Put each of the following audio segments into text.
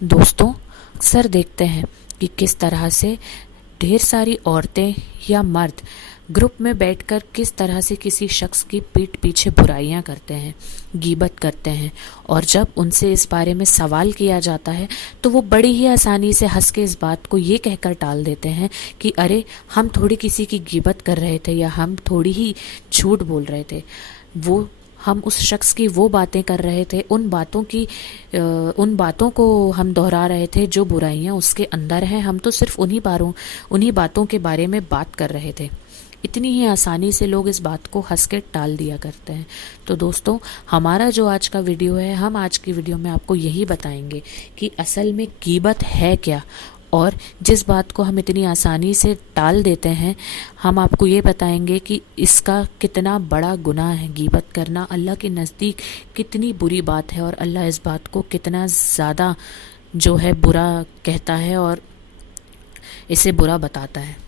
दोस्तों, अक्सर देखते हैं कि किस तरह से ढेर सारी औरतें या मर्द ग्रुप में बैठकर किस तरह से किसी शख्स की पीठ पीछे बुराइयां करते हैं, गीबत करते हैं। और जब उनसे इस बारे में सवाल किया जाता है तो वो बड़ी ही आसानी से हंस के इस बात को ये कहकर टाल देते हैं कि अरे, हम थोड़ी किसी की गीबत कर रहे थे या हम थोड़ी ही झूठ बोल रहे थे। हम उस शख्स की वो बातें कर रहे थे, उन बातों को हम दोहरा रहे थे जो बुराइयां उसके अंदर हैं। हम तो सिर्फ उन्हीं बातों के बारे में बात कर रहे थे। इतनी ही आसानी से लोग इस बात को हंस के टाल दिया करते हैं। तो दोस्तों, हमारा जो आज का वीडियो है, हम आज की वीडियो में आपको यही बताएंगे कि असल में गीबत है क्या, और जिस बात को हम इतनी आसानी से टाल देते हैं, हम आपको ये बताएंगे कि इसका कितना बड़ा गुनाह है। गीबत करना अल्लाह के नज़दीक कितनी बुरी बात है और अल्लाह इस बात को कितना ज़्यादा जो है बुरा कहता है और इसे बुरा बताता है।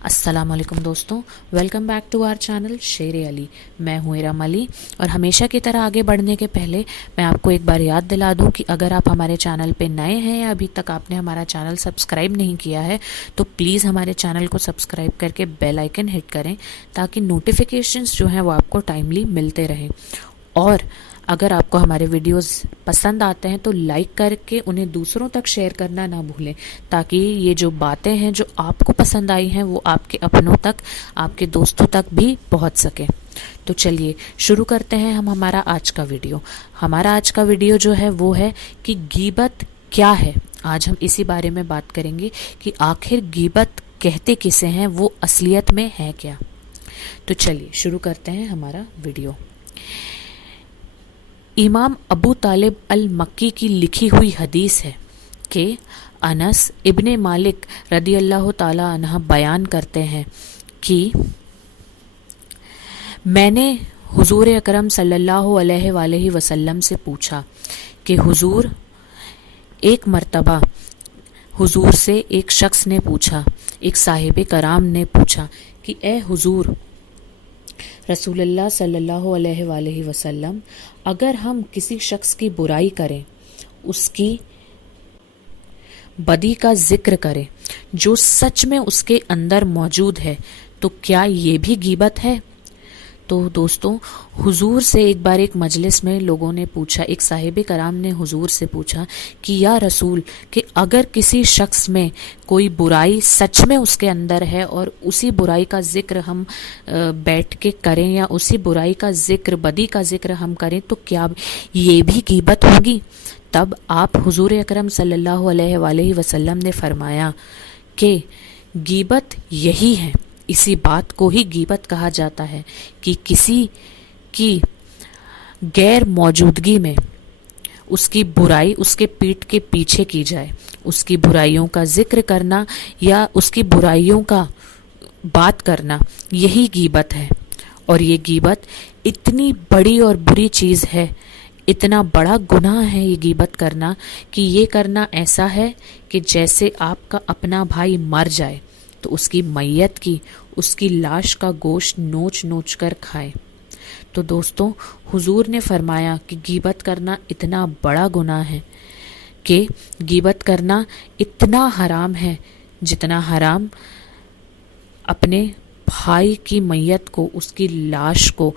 अस्सलाम वालेकुम दोस्तों, welcome back to our channel Sher Ali. मैं हूँ इरम अली, और हमेशा की तरह आगे बढ़ने के पहले मैं आपको एक बार याद दिला दूँ कि अगर आप हमारे चैनल पे नए हैं या अभी तक आपने हमारा चैनल सब्सक्राइब नहीं किया है तो प्लीज़ हमारे चैनल को सब्सक्राइब करके बेल आइकन हिट करें ताकि नोटिफिकेशंस जो हैं वो आपको टाइमली मिलते रहें। और अगर आपको हमारे वीडियोस पसंद आते हैं तो लाइक करके उन्हें दूसरों तक शेयर करना ना भूलें, ताकि ये जो बातें हैं जो आपको पसंद आई हैं वो आपके अपनों तक, आपके दोस्तों तक भी पहुंच सके। तो चलिए शुरू करते हैं हम हमारा आज का वीडियो। हमारा आज का वीडियो जो है वो है कि गीबत क्या है। आज हम इसी बारे में बात करेंगे कि आखिर गीबत कहते किसे हैं, वो असलियत में है क्या। तो चलिए शुरू करते हैं हमारा वीडियो। इमाम अबू तालिब अल मक्की की लिखी हुई हदीस है कि अनस इब्ने मालिक रदी अल्लाह ताला अन्हा बयान करते हैं कि मैंने हुजूर अकरम सल्लल्लाहु अलैहि वसल्लम से पूछा कि हुजूर, एक मर्तबा हुजूर से एक शख्स ने पूछा, एक साहिब कराम ने पूछा कि ए हुजूर रसूलुल्लाह सल्लल्लाहु अलैहि वसल्लम, अगर हम किसी शख्स की बुराई करें, उसकी बदी का जिक्र करें जो सच में उसके अंदर मौजूद है, तो क्या ये भी गीबत है? तो दोस्तों, हुजूर से एक बार एक मजलिस में लोगों ने पूछा, एक साहिब कराम ने हुजूर से पूछा कि या रसूल, कि अगर किसी शख्स में कोई बुराई सच में उसके अंदर है और उसी बुराई का जिक्र हम बैठ के करें या उसी बुराई का जिक्र, बदी का जिक्र हम करें, तो क्या ये भी गीबत होगी? तब आप हुजूर अकरम सल्लल्लाहु अलैहि वसल्लम ने फरमाया कि गीबत यही है, इसी बात को ही गीबत कहा जाता है कि किसी की गैर मौजूदगी में उसकी बुराई उसके पीठ के पीछे की जाए, उसकी बुराइयों का जिक्र करना या उसकी बुराइयों का बात करना, यही गीबत है। और ये गीबत इतनी बड़ी और बुरी चीज़ है, इतना बड़ा गुनाह है ये गीबत करना, कि ये करना ऐसा है कि जैसे आपका अपना भाई मर जाए तो उसकी मैयत की, उसकी लाश का गोश्त नोच नोच कर खाए। तो दोस्तों, हुजूर ने फरमाया कि गीबत करना इतना बड़ा गुनाह है कि गीबत करना इतना हराम है जितना हराम अपने भाई की मैयत को, उसकी लाश को,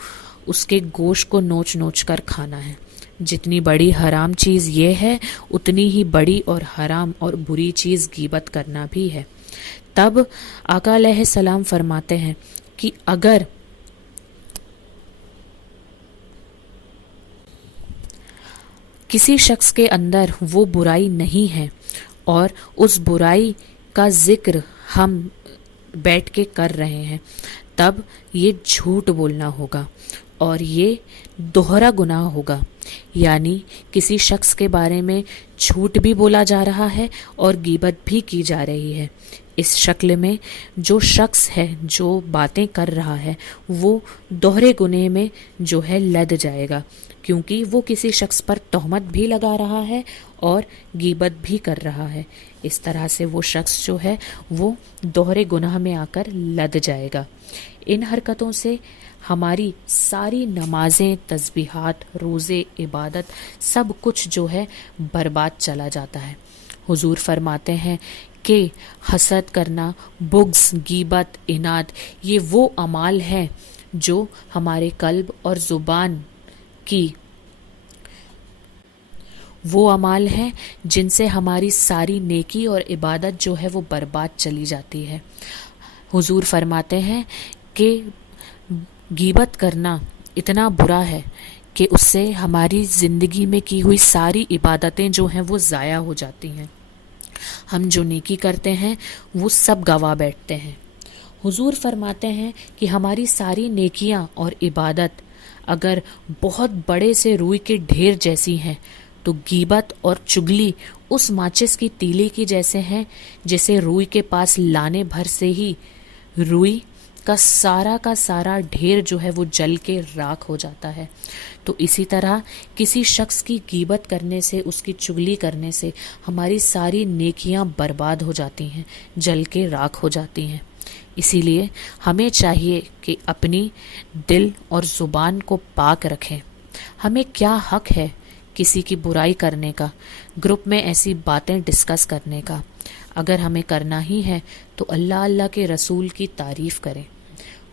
उसके गोश्त को नोच नोच कर खाना है। जितनी बड़ी हराम चीज़ ये है, उतनी ही बड़ी और हराम और बुरी चीज़ गीबत करना भी है। तब आका अलैहिस्सलाम फरमाते हैं कि अगर किसी शख्स के अंदर वो बुराई नहीं है और उस बुराई का जिक्र हम बैठ के कर रहे हैं, तब ये झूठ बोलना होगा और ये दोहरा गुनाह होगा। यानी किसी शख्स के बारे में झूठ भी बोला जा रहा है और गीबत भी की जा रही है। इस शक्ल में जो शख्स है, जो बातें कर रहा है, वो दोहरे गुनाह में जो है लद जाएगा, क्योंकि वो किसी शख्स पर तोहमत भी लगा रहा है और गीबत भी कर रहा है। इस तरह से वो शख्स जो है वो दोहरे गुनाह में आकर लद जाएगा। इन हरकतों से ہماری ساری نمازیں، تسبیحات، روزے، عبادت سب کچھ جو ہے برباد چلا جاتا ہے۔ حضور فرماتے ہیں کہ حسد کرنا، بغض، غیبت، عناد یہ وہ اعمال ہیں جو ہمارے قلب اور زبان کی وہ اعمال ہیں جن سے ہماری ساری نیکی اور عبادت جو ہے وہ برباد چلی جاتی ہے۔ حضور فرماتے ہیں کہ غیبت کرنا اتنا برا ہے کہ اس سے ہماری زندگی میں کی ہوئی ساری عبادتیں جو ہیں وہ ضائع ہو جاتی ہیں، ہم جو نیکی کرتے ہیں وہ سب گوا بیٹھتے ہیں۔ حضور فرماتے ہیں کہ ہماری ساری نیکیاں اور عبادت اگر بہت بڑے سے روئی کے ڈھیر جیسی ہیں تو غیبت اور چگلی اس ماچس کی تیلی کی جیسے ہیں جسے روئی کے پاس لانے بھر سے ہی روئی کا سارا ڈھیر جو ہے وہ جل کے راکھ ہو جاتا ہے۔ تو اسی طرح کسی شخص کی غیبت کرنے سے، اس کی چگلی کرنے سے ہماری ساری نیکیاں برباد ہو جاتی ہیں، جل کے راکھ ہو جاتی ہیں۔ اسی لیے ہمیں چاہیے کہ اپنی دل اور زبان کو پاک رکھیں۔ ہمیں کیا حق ہے کسی کی برائی کرنے کا، گروپ میں ایسی باتیں ڈسکس کرنے کا؟ اگر ہمیں کرنا ہی ہے تو اللہ کے رسول کی تعریف کریں،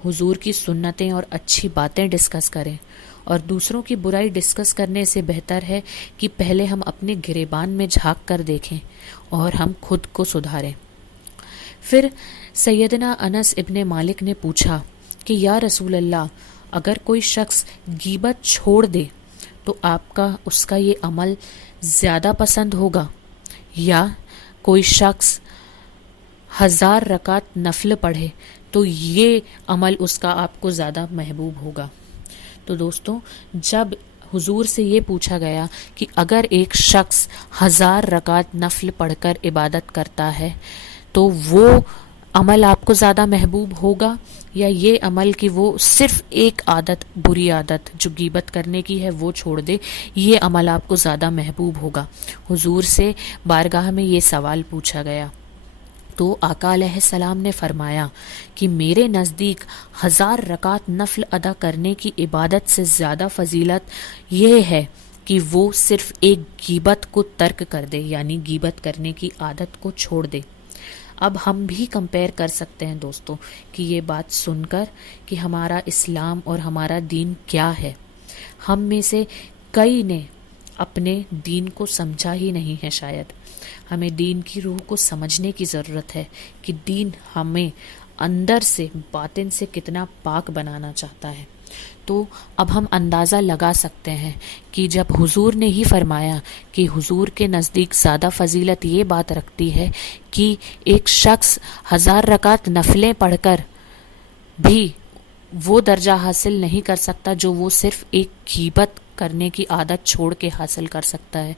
حضور کی سنتیں اور اچھی باتیں ڈسکس کریں، اور دوسروں کی برائی ڈسکس کرنے سے بہتر ہے کہ پہلے ہم اپنے گریبان میں جھانک کر دیکھیں اور ہم خود کو سدھاریں۔ پھر سیدنا انس ابن مالک نے پوچھا کہ یا رسول اللہ، اگر کوئی شخص غیبت چھوڑ دے تو آپ کا اس کا یہ عمل زیادہ پسند ہوگا، یا کوئی شخص 1000 رکعت نفل پڑھے تو یہ عمل اس کا آپ کو زیادہ محبوب ہوگا؟ تو دوستوں، جب حضور سے یہ پوچھا گیا کہ اگر ایک شخص 1000 رکعت نفل پڑھ کر عبادت کرتا ہے تو وہ عمل آپ کو زیادہ محبوب ہوگا، یا یہ عمل کہ وہ صرف ایک عادت، بری عادت جو غیبت کرنے کی ہے وہ چھوڑ دے، یہ عمل آپ کو زیادہ محبوب ہوگا؟ حضور سے بارگاہ میں یہ سوال پوچھا گیا تو آقا علیہ السلام نے فرمایا کہ میرے نزدیک 1000 رکعت نفل ادا کرنے کی عبادت سے زیادہ فضیلت یہ ہے کہ وہ صرف ایک غیبت کو ترک کر دے، یعنی غیبت کرنے کی عادت کو چھوڑ دے۔ اب ہم بھی کمپیئر کر سکتے ہیں دوستوں کہ یہ بات سن کر کہ ہمارا اسلام اور ہمارا دین کیا ہے۔ ہم میں سے کئی نے اپنے دین کو سمجھا ہی نہیں ہے شاید۔ ہمیں دین کی روح کو سمجھنے کی ضرورت ہے کہ دین ہمیں اندر سے، باطن سے کتنا پاک بنانا چاہتا ہے۔ تو اب ہم اندازہ لگا سکتے ہیں کہ جب حضور نے ہی فرمایا کہ حضور کے نزدیک زیادہ فضیلت یہ بات رکھتی ہے کہ ایک شخص 1000 رکعت نفلیں پڑھ کر بھی وہ درجہ حاصل نہیں کر سکتا جو وہ صرف ایک غیبت کرنے کی عادت چھوڑ کے حاصل کر سکتا ہے۔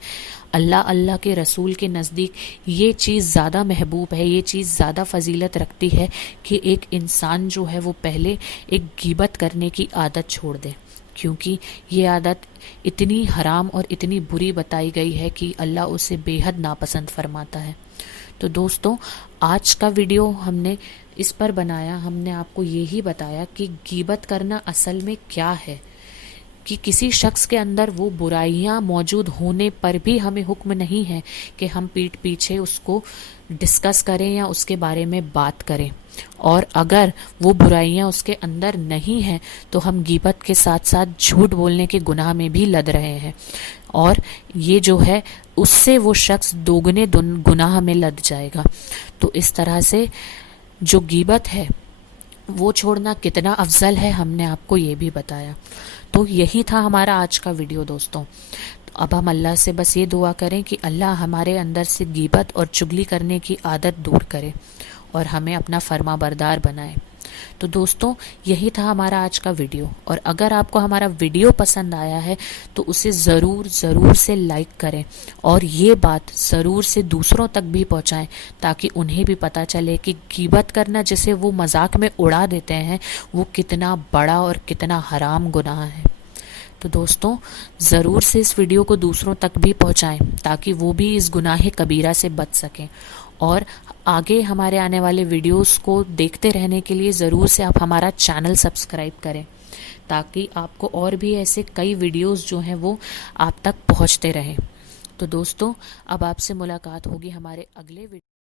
اللہ کے رسول کے نزدیک یہ چیز زیادہ محبوب ہے، یہ چیز زیادہ فضیلت رکھتی ہے کہ ایک انسان جو ہے وہ پہلے ایک غیبت کرنے کی عادت چھوڑ دے، کیونکہ یہ عادت اتنی حرام اور اتنی بری بتائی گئی ہے کہ اللہ اسے بے حد ناپسند فرماتا ہے۔ تو دوستوں، آج کا ویڈیو ہم نے اس پر بنایا، ہم نے آپ کو یہی بتایا کہ غیبت کرنا اصل میں کیا ہے، کہ کسی شخص کے اندر وہ برائیاں موجود ہونے پر بھی ہمیں حکم نہیں ہے کہ ہم پیٹھ پیچھے اس کو ڈسکس کریں یا اس کے بارے میں بات کریں، اور اگر وہ برائیاں اس کے اندر نہیں ہیں تو ہم غیبت کے ساتھ ساتھ جھوٹ بولنے کے گناہ میں بھی لد رہے ہیں، اور یہ جو ہے اس سے وہ شخص دوگنے گناہ میں لد جائے گا۔ تو اس طرح سے جو غیبت ہے وہ چھوڑنا کتنا افضل ہے ہم نے آپ کو یہ بھی بتایا۔ تو یہی تھا ہمارا آج کا ویڈیو دوستوں۔ اب ہم اللہ سے بس یہ دعا کریں کہ اللہ ہمارے اندر سے غیبت اور چگلی کرنے کی عادت دور کرے اور ہمیں اپنا فرما بردار بنائے۔ تو دوستوں، یہی تھا ہمارا آج کا ویڈیو، اور اگر آپ کو ہمارا ویڈیو پسند آیا ہے تو اسے ضرور سے لائک کریں، اور یہ بات ضرور سے دوسروں تک بھی پہنچائیں تاکہ انہیں بھی پتہ چلے کہ غیبت کرنا جسے وہ مذاق میں اڑا دیتے ہیں وہ کتنا بڑا اور کتنا حرام گناہ ہے۔ تو دوستوں، ضرور سے اس ویڈیو کو دوسروں تک بھی پہنچائیں تاکہ وہ بھی اس گناہ کبیرہ سے بچ سکیں، اور آگے ہمارے آنے والے ویڈیوز کو دیکھتے رہنے کے لیے ضرور سے آپ ہمارا چینل سبسکرائب کریں۔ ताकि आपको और भी ऐसे कई वीडियोस जो हैं वो आप तक पहुंचते रहें। तो दोस्तों, अब आपसे मुलाकात होगी हमारे अगले वीडियो